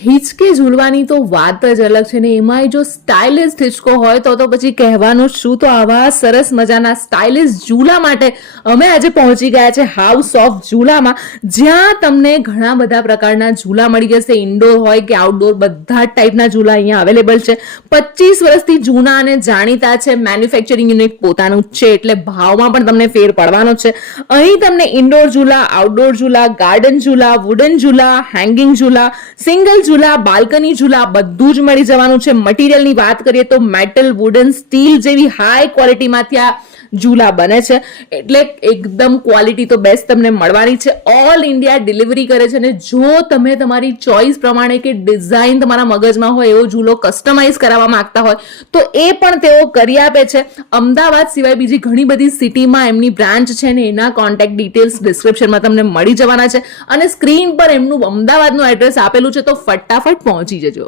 હિચકે ઝૂલવાની તો વાત જ અલગ છે ને એમાંય જો સ્ટાઇલિશ હિચકો હોય તો તો પછી કહેવાનું શું તો આવા સરસ મજાના સ્ટાઇલિશ ઝૂલા માટે અમે આજે પહોંચી ગયા છે હાઉસ ઓફ ઝૂલામાં, જ્યાં તમને ઘણા બધા પ્રકારના ઝૂલા મળી જશે. ઇન્ડોર હોય કે આઉટડોર બધા જ ટાઈપના ઝૂલા અહીંયા અવેલેબલ છે. પચીસ વર્ષથી જૂના અને જાણીતા છે. મેન્યુફેક્ચરિંગ યુનિટ પોતાનું છે, એટલે ભાવમાં પણ તમને ફેર પડવાનો છે. અહીં તમને ઇન્ડોર ઝૂલા આઉટડોર ઝૂલા ગાર્ડન ઝૂલા વુડન ઝૂલા હેંગિંગ ઝૂલા સિંગલ ઝૂલા, બાલ્કની ઝૂલા બધું જ મળી જવાનું છે. મટીરિયલની વાત કરીએ તો મેટલ વુડન સ્ટીલ જેવી હાઈ ક્વોલિટીમાંથી આ ઝૂલા બને છે. એટલે એકદમ ક્વોલિટી તો બેસ્ટ તમને મળવાની છે. ઓલ ઇન્ડિયા ડિલિવરી કરે છે અને જો તમે તમારી ચોઈસ પ્રમાણે કે ડિઝાઇન તમારા મગજમાં હોય, એવો ઝૂલો કસ્ટમાઇઝ કરાવવા માંગતા હોય, તો એ પણ તેઓ કરી આપે છે. અમદાવાદ સિવાય બીજી ઘણી બધી સિટીમાં એમની બ્રાન્ચ છે ને એના કોન્ટેક્ટ ડિટેલ્સ ડિસ્ક્રિપ્શનમાં તમને મળી જવાના છે. અને સ્ક્રીન પર એમનું અમદાવાદનું એડ્રેસ આપેલું છે, તો ફટાફટ પહોંચી જજો.